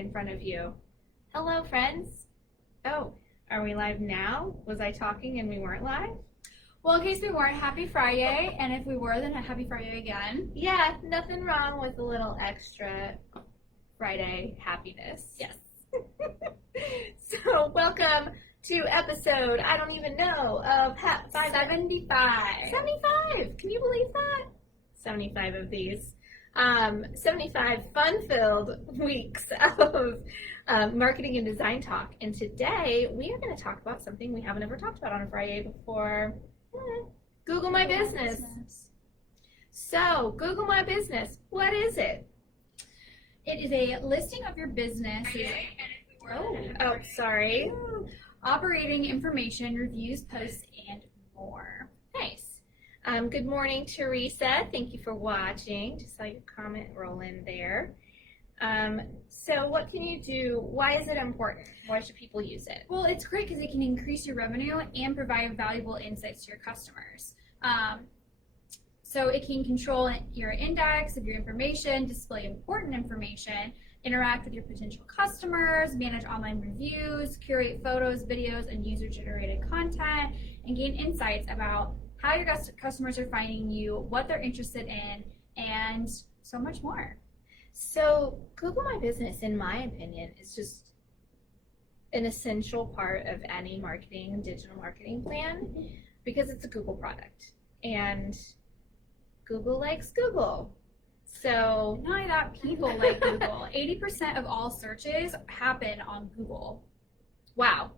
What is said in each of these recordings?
in front of you. Hello, friends. Oh, are we live now? Was I talking and we weren't live? Well, in case we weren't, happy Friday, and if we were, then happy Friday again. Yeah, nothing wrong with a little extra Friday happiness. Yes. So, welcome to episode, I don't even know, of 75. 75! Can you believe that? 75 of these. 75 fun-filled weeks of marketing and design talk. And today, we are going to talk about something we haven't ever talked about on a Friday before. Google My Business. So, Google My Business, what is it? It is a listing of your business. Oh, sorry. Operating information, reviews, posts, and more. Nice. Good morning, Teresa. Thank you for watching. Just saw your comment roll in there. So what can you do? Why is it important? Why should people use it? Well, it's great because it can increase your revenue and provide valuable insights to your customers. So it can control your index of your information, display important information, interact with your potential customers, manage online reviews, curate photos, videos, and user-generated content, and gain insights about how your customers are finding you, what they're interested in, and so much more. So Google My Business, in my opinion, is just an essential part of any marketing, digital marketing plan, because it's a Google product. And Google likes Google. So not only that, people like Google. 80% of all searches happen on Google. Wow.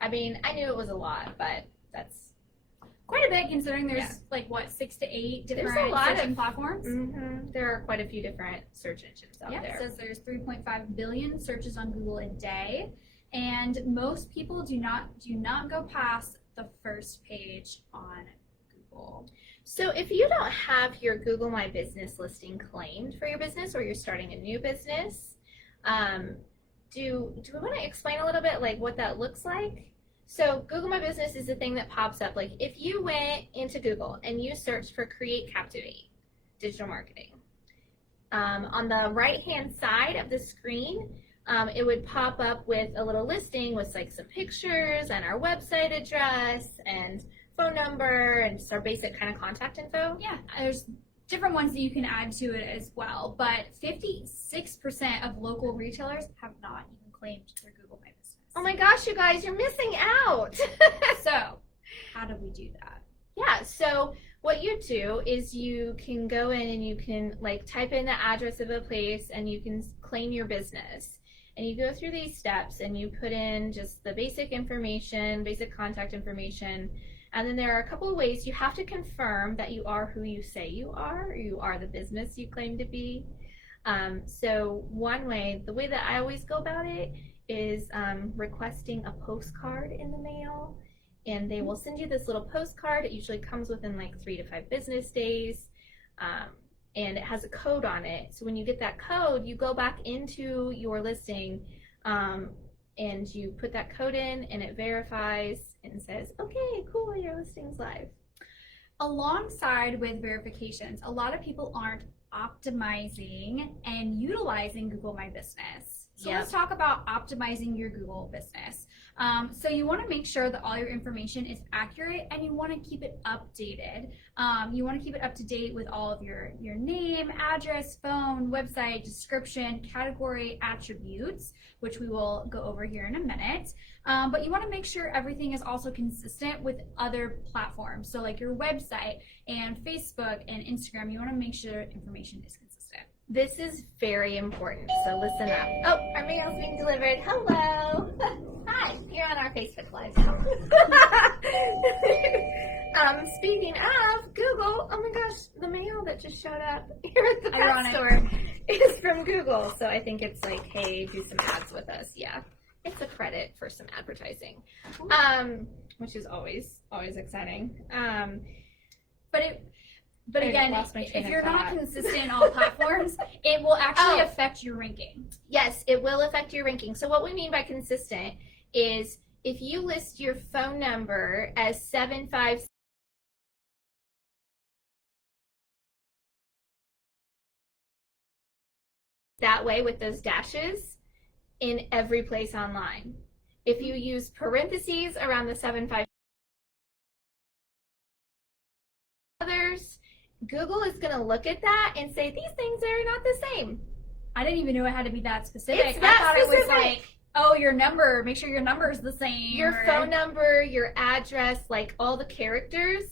I mean, I knew it was a lot, but that's quite a bit considering there's 6 to 8 different searching platforms. Mm-hmm. There are quite a few different search engines out there. It says there's 3.5 billion searches on Google a day, and most people do not go past the first page on Google. So if you don't have your Google My Business listing claimed for your business, or you're starting a new business, do we want to explain a little bit like what that looks like? So Google My Business is the thing that pops up. Like if you went into Google and you searched for Create Captivate Digital Marketing, on the right-hand side of the screen, it would pop up with a little listing with like some pictures and our website address and phone number and just our basic kind of contact info. Yeah, there's different ones that you can add to it as well, but 56% of local retailers have not even claimed their Google My Business. Oh my gosh, you guys, you're missing out. So, how do we do that? Yeah, so what you do is you can go in and you can like type in the address of a place and you can claim your business. And you go through these steps and you put in just the basic information, basic contact information. And then there are a couple of ways you have to confirm that you are who you say you are, or you are the business you claim to be. So one way, the way that I always go about it is requesting a postcard in the mail. And they will send you this little postcard. It usually comes within like 3 to 5 business days. And it has a code on it. So when you get that code, you go back into your listing and you put that code in and it verifies and says, okay, cool, your listing's live. Alongside with verifications, a lot of people aren't optimizing and utilizing Google My Business. So let's talk about optimizing your Google business. So you want to make sure that all your information is accurate and you want to keep it updated. You want to keep it up to date with all of your name, address, phone, website, description, category, attributes, which we will go over here in a minute. But you want to make sure everything is also consistent with other platforms. So like your website and Facebook and Instagram, you want to make sure information is consistent. This is very important, so listen up. Oh, our mail's being delivered. Hello. Hi, you're on our Facebook Live now. Speaking of Google, oh my gosh, the mail that just showed up here at the pet store is from Google. So I think it's like, hey, do some ads with us. Yeah, it's a credit for some advertising, which is always exciting. But again, if you're not consistent in all platforms, it will actually affect your ranking. Yes, it will affect your ranking. So what we mean by consistent is if you list your phone number as 756, that way with those dashes, in every place online. If you use parentheses around the 7-5 others, Google is going to look at that and say these things are not the same. I didn't even know it had to be that specific. It's that I thought specific. It was like, oh, your number, make sure your number is the same. Your phone number, your address, like all the characters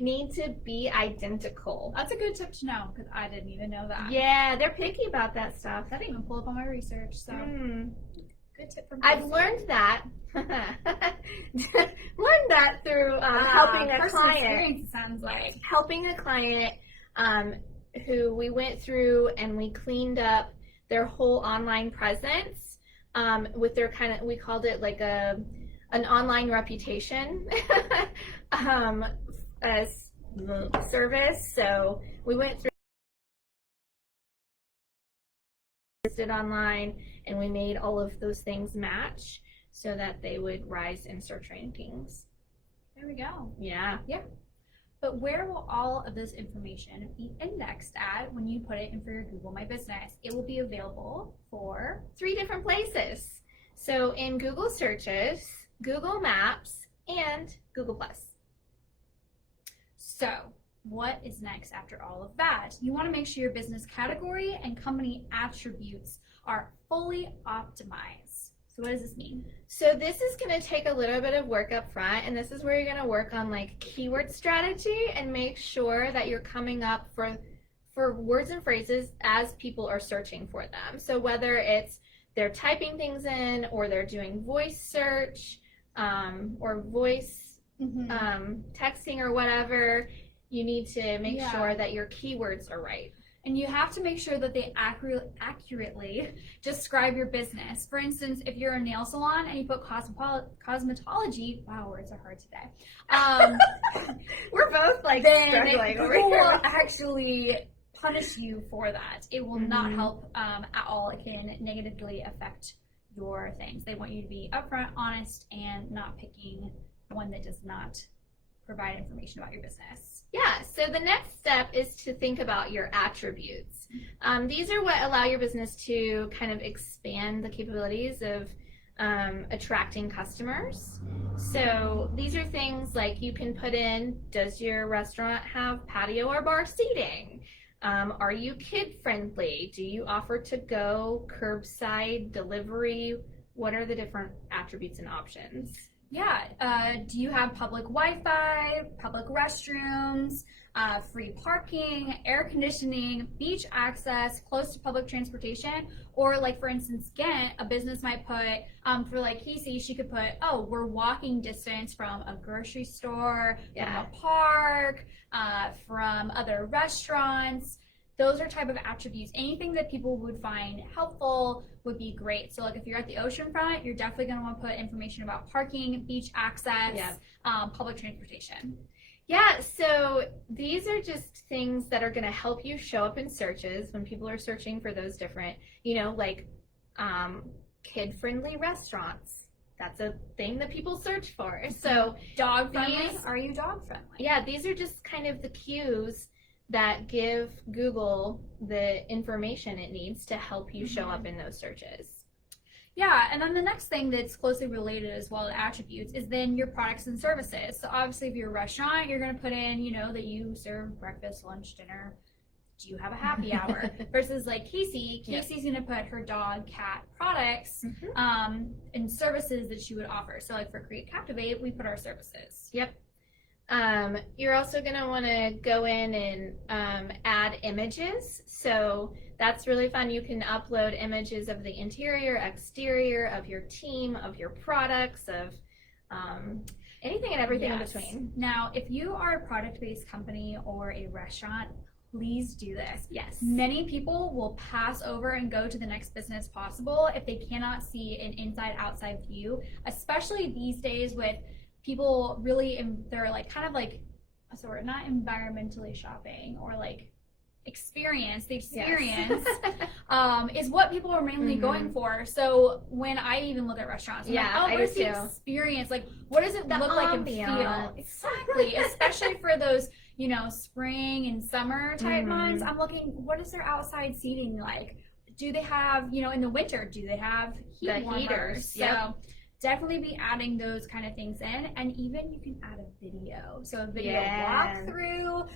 need to be identical. That's a good tip to know because I didn't even know that. Yeah, they're picky about that stuff. I didn't even pull up on my research, so good tip from I've learned that. Learned that through helping a client. Experience, sounds like. Helping a client who we went through and we cleaned up their whole online presence with their we called it like an online reputation as service. So we went through it online and we made all of those things match so that they would rise in search rankings. There we go. Yeah. Yeah. But where will all of this information be indexed at when you put it in for your Google My Business? It will be available for 3 different places. So in Google searches, Google Maps, and Google+. So what is next after all of that? You want to make sure your business category and company attributes are fully optimized. So what does this mean? So this is going to take a little bit of work up front, and this is where you're going to work on like keyword strategy and make sure that you're coming up for words and phrases as people are searching for them. So whether it's they're typing things in or they're doing voice search or voice texting or whatever, you need to make sure that your keywords are right. And you have to make sure that they accurately describe your business. For instance, if you're a nail salon and you put cosmetology, wow, words are hard today. We're both like struggling over Google here. will actually punish you for that. It will not help at all. It can negatively affect your things. They want you to be upfront, honest, and not picking one that does not provide information about your business. Yeah, so the next step is to think about your attributes. These are what allow your business to kind of expand the capabilities of attracting customers. So these are things like you can put in, does your restaurant have patio or bar seating? Are you kid friendly? Do you offer to go, curbside, delivery? What are the different attributes and options? Yeah, do you have public Wi-Fi, public restrooms, free parking, air conditioning, beach access, close to public transportation? Or like for instance, Ghent, a business might put, for like Casey, she could put, oh, we're walking distance from a grocery store, from a park, from other restaurants. Those are type of attributes. Anything that people would find helpful would be great. So like if you're at the ocean front, you're definitely going to want to put information about parking, beach access, public transportation. Yeah, so these are just things that are going to help you show up in searches when people are searching for those different, like kid-friendly restaurants. That's a thing that people search for. So dog friendly? Are you dog friendly? Yeah, these are just kind of the cues that give Google the information it needs to help you show up in those searches. Yeah, and then the next thing that's closely related as well to attributes is then your products and services. So obviously if you're a restaurant, you're going to put in, that you serve breakfast, lunch, dinner. Do you have a happy hour? Versus like Casey's going to put her dog, cat products and services that she would offer. So like for Create Captivate, we put our services. Yep. You're also going to want to go in and add images. So that's really fun. You can upload images of the interior, exterior, of your team, of your products, of anything and everything in between. Now, if you are a product-based company or a restaurant, please do this. Yes. Many people will pass over and go to the next business possible if they cannot see an inside-outside view, especially these days with people really, they're like kind of like, so we're not environmentally shopping or like experience. The experience is what people are mainly going for. So when I even look at restaurants, I'm like, oh, what is the experience? Like, what does it look like and feel? Exactly. Especially for those, spring and summer type months. I'm looking, what is their outside seating like? do they have, in the winter, do they have The warmers? heaters, So definitely be adding those kind of things in, and even you can add a video. So a video walkthrough.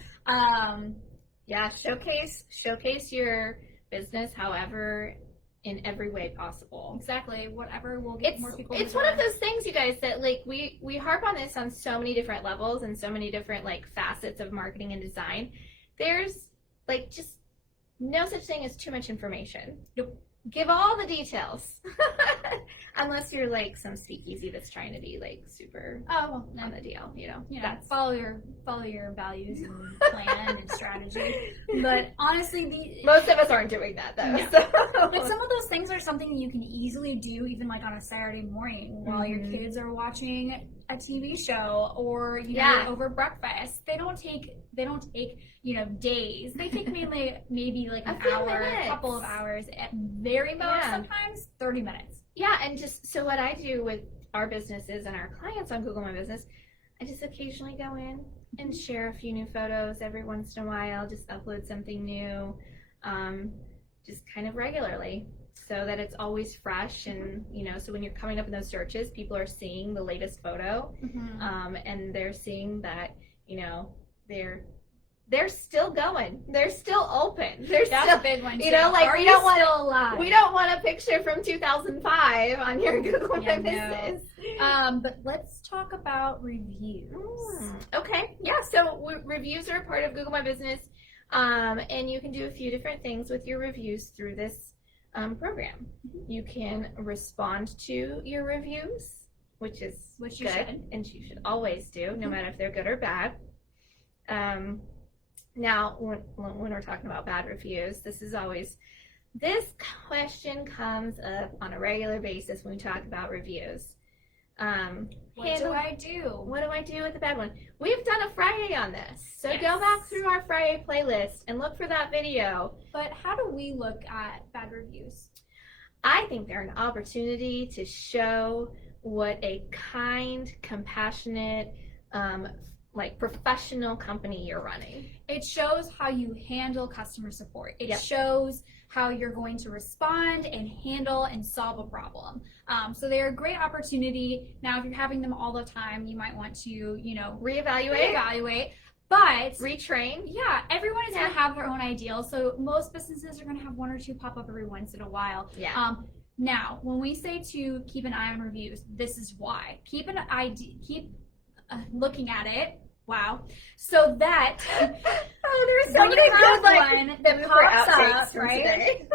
Showcase your business however in every way possible. Exactly. Whatever will get more people. It's one of those things, you guys, that like we harp on this on so many different levels and so many different like facets of marketing and design. There's like just no such thing as too much information. Yep. Give all the details. Unless you're like some speakeasy that's trying to be like super on the deal, That's follow your values and plan and strategy. But honestly, most of us aren't doing that though. Yeah. So. But some of those things are something you can easily do even like on a Saturday morning while your kids are watching a TV show or over breakfast. They don't take days. They take maybe like an hour, a couple of hours at very most, sometimes 30 minutes. Yeah, and just so what I do with our businesses and our clients on Google My Business, I just occasionally go in and share a few new photos every once in a while, just upload something new, just kind of regularly, so that it's always fresh. And so when you're coming up in those searches, people are seeing the latest photo, and they're seeing that they're still going. They're still open. That's still a big one. Too. Like we don't want a picture from 2005 on your Google My Business. But let's talk about reviews. Okay. Yeah. So reviews are a part of Google My Business, and you can do a few different things with your reviews through this program. You can respond to your reviews, which you should, and you should always do, no matter if they're good or bad. Now, when we're talking about bad reviews, this question comes up on a regular basis when we talk about reviews. What do I do? What do I do with a bad one? We've done a FriYAY on this, so yes. Go back through our FriYAY playlist and look for that video. But how do we look at bad reviews? I think they're an opportunity to show what a kind, compassionate, professional company you're running. It shows how you handle customer support. It shows how you're going to respond and handle and solve a problem. So they're a great opportunity. Now, if you're having them all the time, you might want to, reevaluate, but retrain. Yeah, everyone is going to have their own ideal. So most businesses are going to have one or two pop up every once in a while. Yeah. Now, when we say to keep an eye on reviews, this is why. Keep looking at it. Wow. So that there's so when many you have good, one that pops up, right?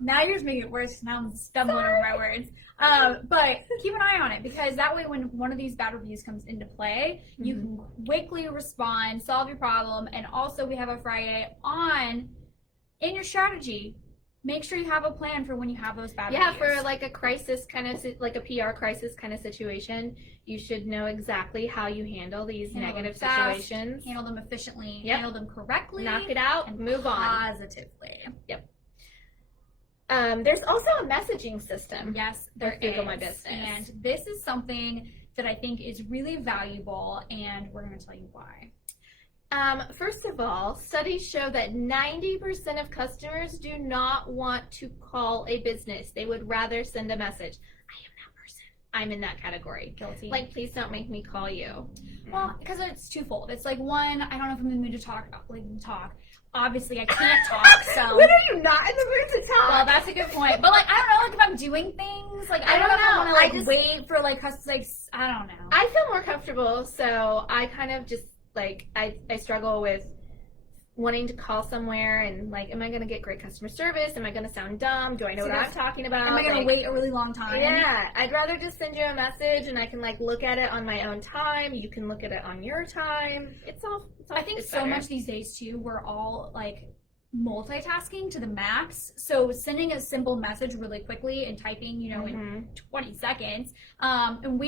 Now you're just making it worse. Now I'm stumbling over my words. But keep an eye on it, because that way when one of these bad reviews comes into play, you can quickly respond, solve your problem, and also we have a FriYAY in your strategy. Make sure you have a plan for when you have those bad reviews. For like a crisis kind of, like a PR crisis kind of situation, you should know exactly how you handle these negative situations. Handle them efficiently, handle them correctly. Knock it out and move on. Positively. Yep. There's also a messaging system. Yes, there is. Google My Business. And this is something that I think is really valuable, and we're going to tell you why. First of all, studies show that 90% of customers do not want to call a business. They would rather send a message. I am that person. I'm in that category. Guilty. Like, please don't make me call you. Well, because it's twofold. It's like, one, I don't know if I'm in the mood to talk. Obviously, I can't talk, so. When are you not in the mood to talk? Well, that's a good point. But, I don't know, if I'm doing things, I don't know if I want to, wait for, customers, I don't know. I feel more comfortable, so I kind of just, I struggle with wanting to call somewhere and am I going to get great customer service? Am I going to sound dumb? Do I know what I'm talking about? Am I going to wait a really long time? Yeah, I'd rather just send you a message and I can look at it on my own time. You can look at it on your time. It's all I think so much these days too, we're all multitasking to the max. So sending a simple message really quickly and typing, in 20 seconds, and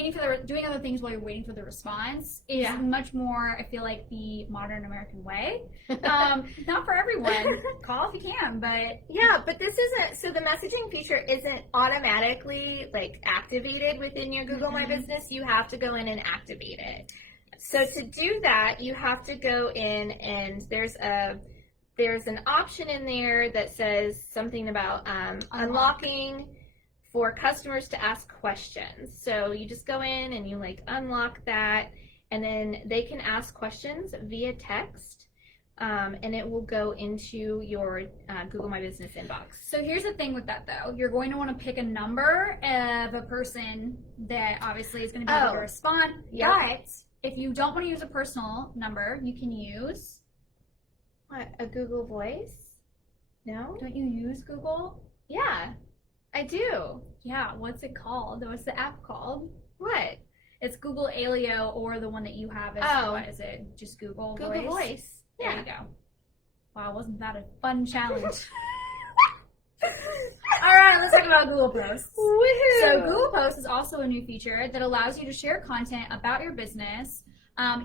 doing other things while you're waiting for the response is much more, I feel like, the modern American way. Not for everyone. Call if you can, but but this isn't. So the messaging feature isn't automatically activated within your Google My Business. You have to go in and activate it. So to do that, you have to go in, and there's a there's an option in there that says something about unlocking for customers to ask questions. So you just go in and you like unlock that, and then they can ask questions via text, and it will go into your Google My Business inbox. So here's the thing with that though. You're going to want to pick a number of a person that obviously is going to be able to respond. Yep. But if you don't want to use a personal number, you can use What, a Google Voice? No? Don't you use Google? Yeah, I do. Yeah, what's it called? What's the app called? What? It's Google Alio, or the one that you have is, what is it? Just Google Voice. There Yeah. you go. Wow, wasn't that a fun challenge? All right, let's talk about Google Posts. Woohoo! So Google Posts is also a new feature that allows you to share content about your business.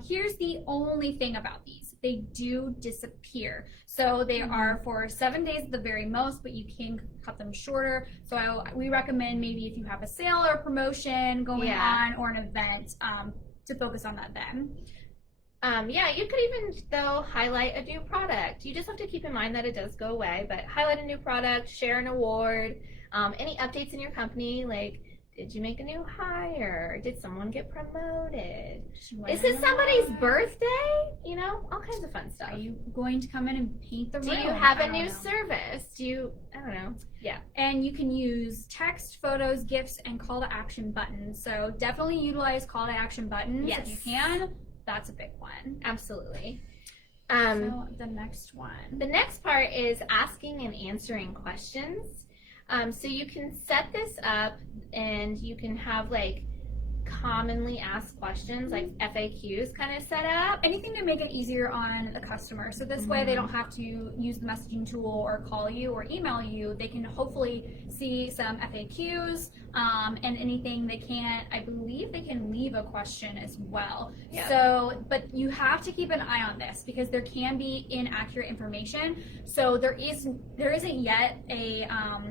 Here's the only thing about these. They do disappear. So they are for 7 days at the very most, but you can cut them shorter. So we recommend maybe if you have a sale or a promotion going on or an event to focus on that then. Yeah, you could even, though, highlight a new product. You just have to keep in mind that it does go away, but highlight a new product, share an award, any updates in your company, like, did you make a new hire? Did someone get promoted? Is it somebody's birthday? You know, all kinds of fun stuff. Are you going to come in and paint the room? Do you have a new service? Do you, I don't know. Yeah. And you can use text, photos, GIFs, and call to action buttons. So definitely utilize call to action buttons if you can. That's a big one. Absolutely. So the next one. The next part is asking and answering questions. So you can set this up and you can have like commonly asked questions, like FAQs kind of set up. Anything to make it easier on the customer. So this way they don't have to use the messaging tool or call you or email you. They can hopefully see some FAQs and anything they can't, I believe they can leave a question as well. Yeah. So, but you have to keep an eye on this because there can be inaccurate information. So there isn't yet a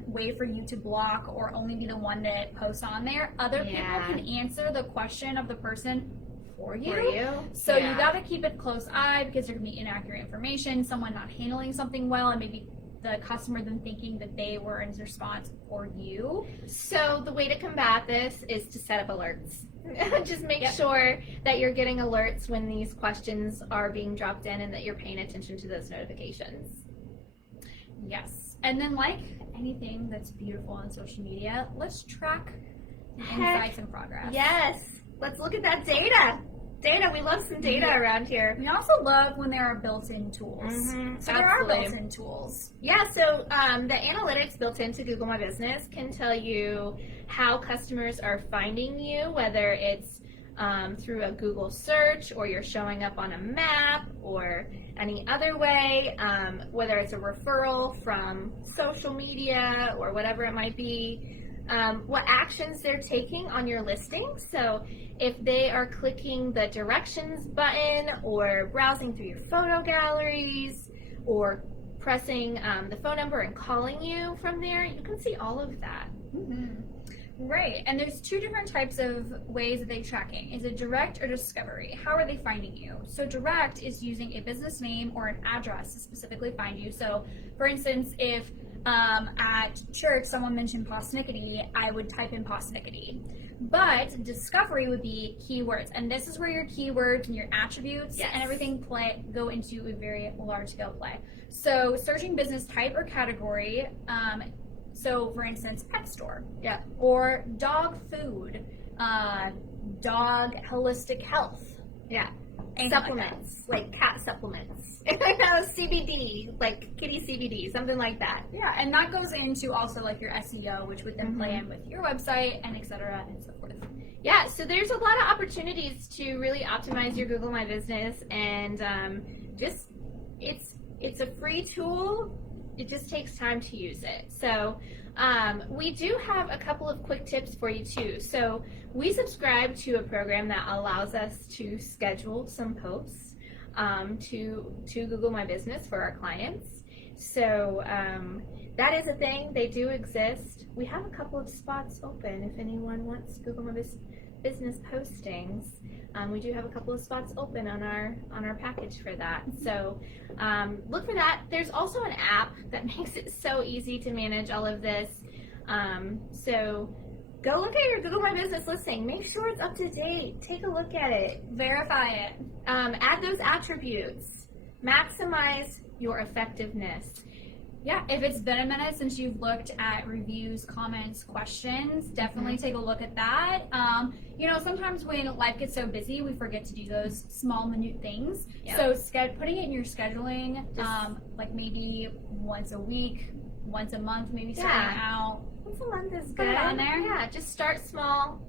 way for you to block or only be the one that posts on there. Other people can answer the question of the person for you. So you got to keep it close eye because there can be inaccurate information, someone not handling something well, and maybe the customer then thinking that they were in response for you. So the way to combat this is to set up alerts. Just make sure that you're getting alerts when these questions are being dropped in and that you're paying attention to those notifications. Yes. And then like anything that's beautiful on social media, let's track the insights and progress. Yes. Let's look at that data. We love some data around here. We also love when there are built-in tools. So there are built-in tools. Yeah, so the analytics built into Google My Business can tell you how customers are finding you, whether it's through a Google search or you're showing up on a map or any other way, whether it's a referral from social media or whatever it might be, what actions they're taking on your listing. So if they are clicking the directions button or browsing through your photo galleries or pressing the phone number and calling you from there, you can see all of that. Right, and there's two different types of ways that they're tracking. Is it direct or discovery? How are they finding you? So direct is using a business name or an address to specifically find you. So for instance, if at church someone mentioned Pausnickety, I would type in Pausnickety. But discovery would be keywords, and this is where your keywords and your attributes and everything go into a very large scale play. So searching business type or category, so for instance, pet store, or dog food, dog holistic health, and supplements, like cat supplements, CBD, like kitty CBD, something like that. Yeah, and that goes into also like your SEO, which would then play in with your website and et cetera and so forth. Yeah, so there's a lot of opportunities to really optimize your Google My Business, and just it's a free tool. It just takes time to use it. So we do have a couple of quick tips for you too. So we subscribe to a program that allows us to schedule some posts to Google My Business for our clients. So that is a thing. They do exist. We have a couple of spots open if anyone wants Google My Business business postings, we do have a couple of spots open on our package for that. So look for that. There's also an app that makes it so easy to manage all of this. So go look at your Google My Business listing. Make sure it's up to date. Take a look at it. Verify it. Add those attributes. Maximize your effectiveness. Yeah, if it's been a minute since you've looked at reviews, comments, questions, definitely take a look at that. Sometimes when life gets so busy, we forget to do those small, minute things. Yep. So putting it in your scheduling, like maybe once a week, once a month, maybe starting out. Once a month is Put good. it on there. Yeah, just start small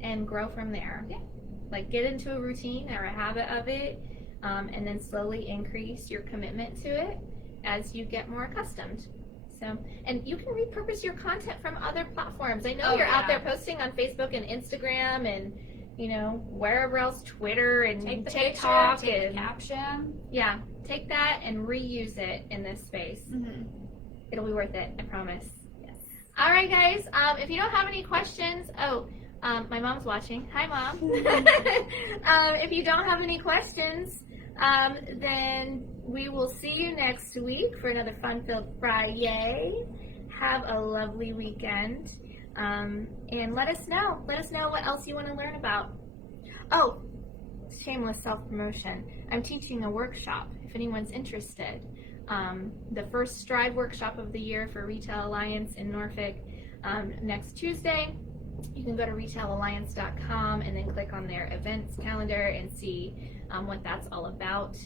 and grow from there. Yeah. Like get into a routine or a habit of it, and then slowly increase your commitment to it as you get more accustomed. So, and you can repurpose your content from other platforms. I know you're out there posting on Facebook and Instagram and wherever else, Twitter and Take the TikTok picture, take and the caption. yeah, take that and reuse it in this space. Mm-hmm. It'll be worth it, I promise. Yes. All right, guys. If you don't have any questions, my mom's watching. Hi, Mom. If you don't have any questions, then we will see you next week for another fun-filled FriYAY. Have a lovely weekend, and let us know. Let us know what else you want to learn about. Oh, shameless self-promotion. I'm teaching a workshop if anyone's interested. The first Stride workshop of the year for Retail Alliance in Norfolk next Tuesday. You can go to retailalliance.com and then click on their events calendar and see what that's all about.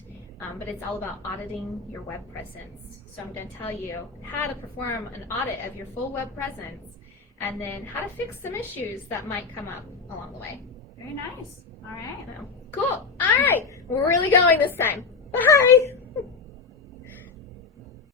But it's all about auditing your web presence. So I'm going to tell you how to perform an audit of your full web presence and then how to fix some issues that might come up along the way. Very nice. All right. So, cool. All right. We're really going this time. Bye.